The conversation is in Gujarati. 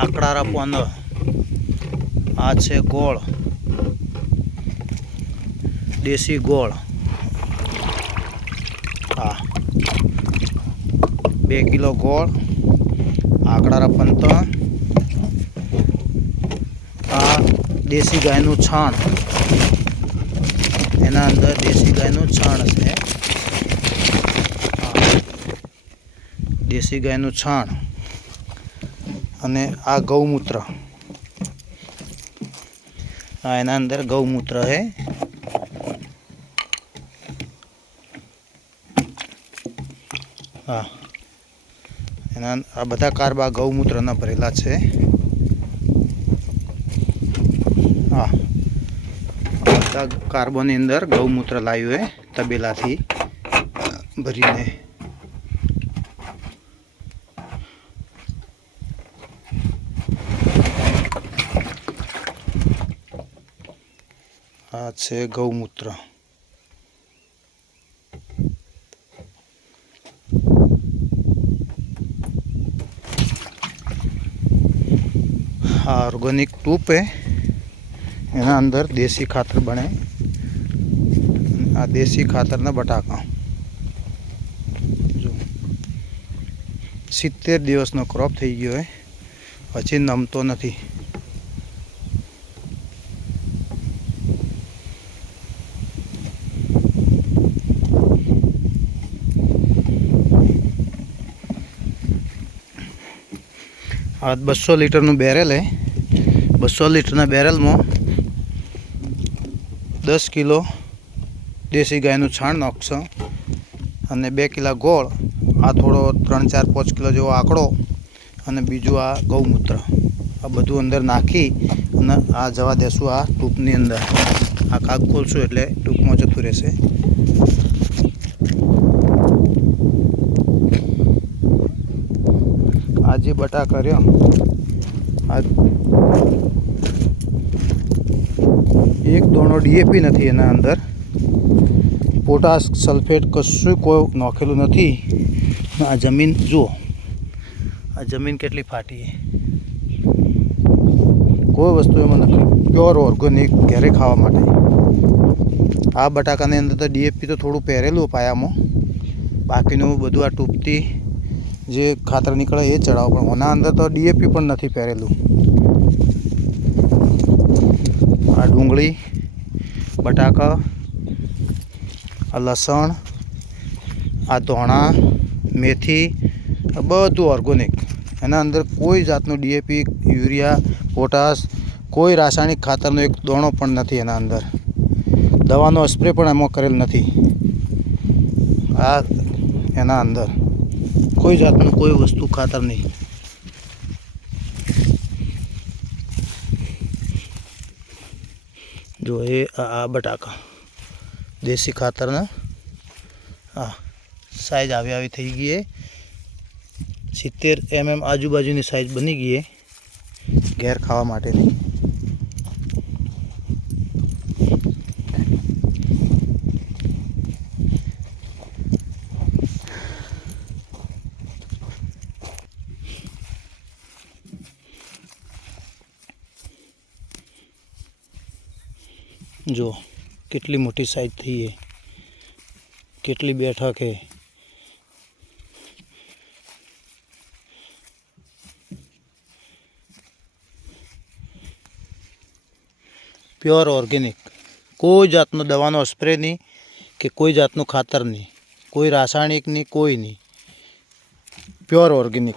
આકડારા પોંદ આ છે ગોળ, દેશી ગોળ. હા 2 કિલો ગોળ, આકડારા પંત, આ દેશી ગાયનું છાણ, એના અંદર દેશી ગાયનું છાણ છે. દેશી ગાયનું છાણ અને આ ગૌમૂત્ર, એના અંદર ગૌમૂત્ર છે. હા એના આ બધા કારબા ગૌમૂત્રના ભરેલા છે. હા બધા કાર્બોની અંદર ગૌમૂત્ર લાવ્યું છે તબેલાથી ભરીને. આ છે ગૌમૂત્ર. આ ઓર્ગેનિક ટૂપ है, એના અંદર દેશી ખાતર બને. આ દેશી ખાતરના બટાકા જો 70 દિવસનો ક્રોપ થઈ ગયો है, પછી નમતો નથી. આ 200 લીટરનું બેરેલ है. 200 લીટરના બેરેલમાં 10 કિલો દેશી ગાયનું છાણ નાખશો અને 2 કિલો ગોળ, આ થોડો 3-4-5 કિલો જેવો આંકડો અને બીજું આ ગૌમૂત્ર, આ બધું અંદર નાખી અને આ જવા દેશું આ ટૂંપની અંદર. આ કાગ ખોલશું એટલે ટૂંપમાં જતું રહેશે. આ જે બટાકા રહ્યો આ એક દોણો ડીએપી નથી એના અંદર, પોટાશ સલ્ફેટ કશું કોઈ નાખેલું નથી. આ જમીન જુઓ, આ જમીન કેટલી ફાટી છે, કોઈ વસ્તુ એમાં નથી. પ્યોર ઓર્ગેનિક ઘરે ખાવા માટે. આ બટાકાની અંદર તો ડીએપી તો થોડું પહેરેલું પાયામાં, બાકીનું બધું આ ટૂંપથી જે ખાતર નીકળે એ ચડાવો, પણ ઓના અંદર તો ડીએપી પણ નથી પહેરેલું. આ ડુંગળી, બટાકા, આ લસણ, આ ધોણા, મેથી, આ બધું ઓર્ગેનિક. એના અંદર કોઈ જાતનું ડીએપી, યુરિયા, પોટાશ, કોઈ રાસાયણિક ખાતરનો એક દોણો પણ નથી એના અંદર. દવાનો સ્પ્રે પણ એમાં કરેલ નથી. આ એના અંદર કોઈ જાતનું કોઈ વસ્તુ ખાતર નહીં. જો એ આ બટાકા દેશી ખાતરના આ સાઈઝ આવી થઈ ગઈ है. 70 mm આજુબાજુની સાઈઝ બની ગઈ है ઘેર ખાવા માટેની. जो કેટલી મોટી સાઈઝ થઈ है, કેટલી બેઠક है. પ્યોર ઓર્ગેનિક, કોઈ જાતનો દવાનો સ્પ્રે નહીં કે કોઈ જાતનું ખાતર નહીં, કોઈ રાસાયણિક નહીં, કોઈ નહીં. Pure organic.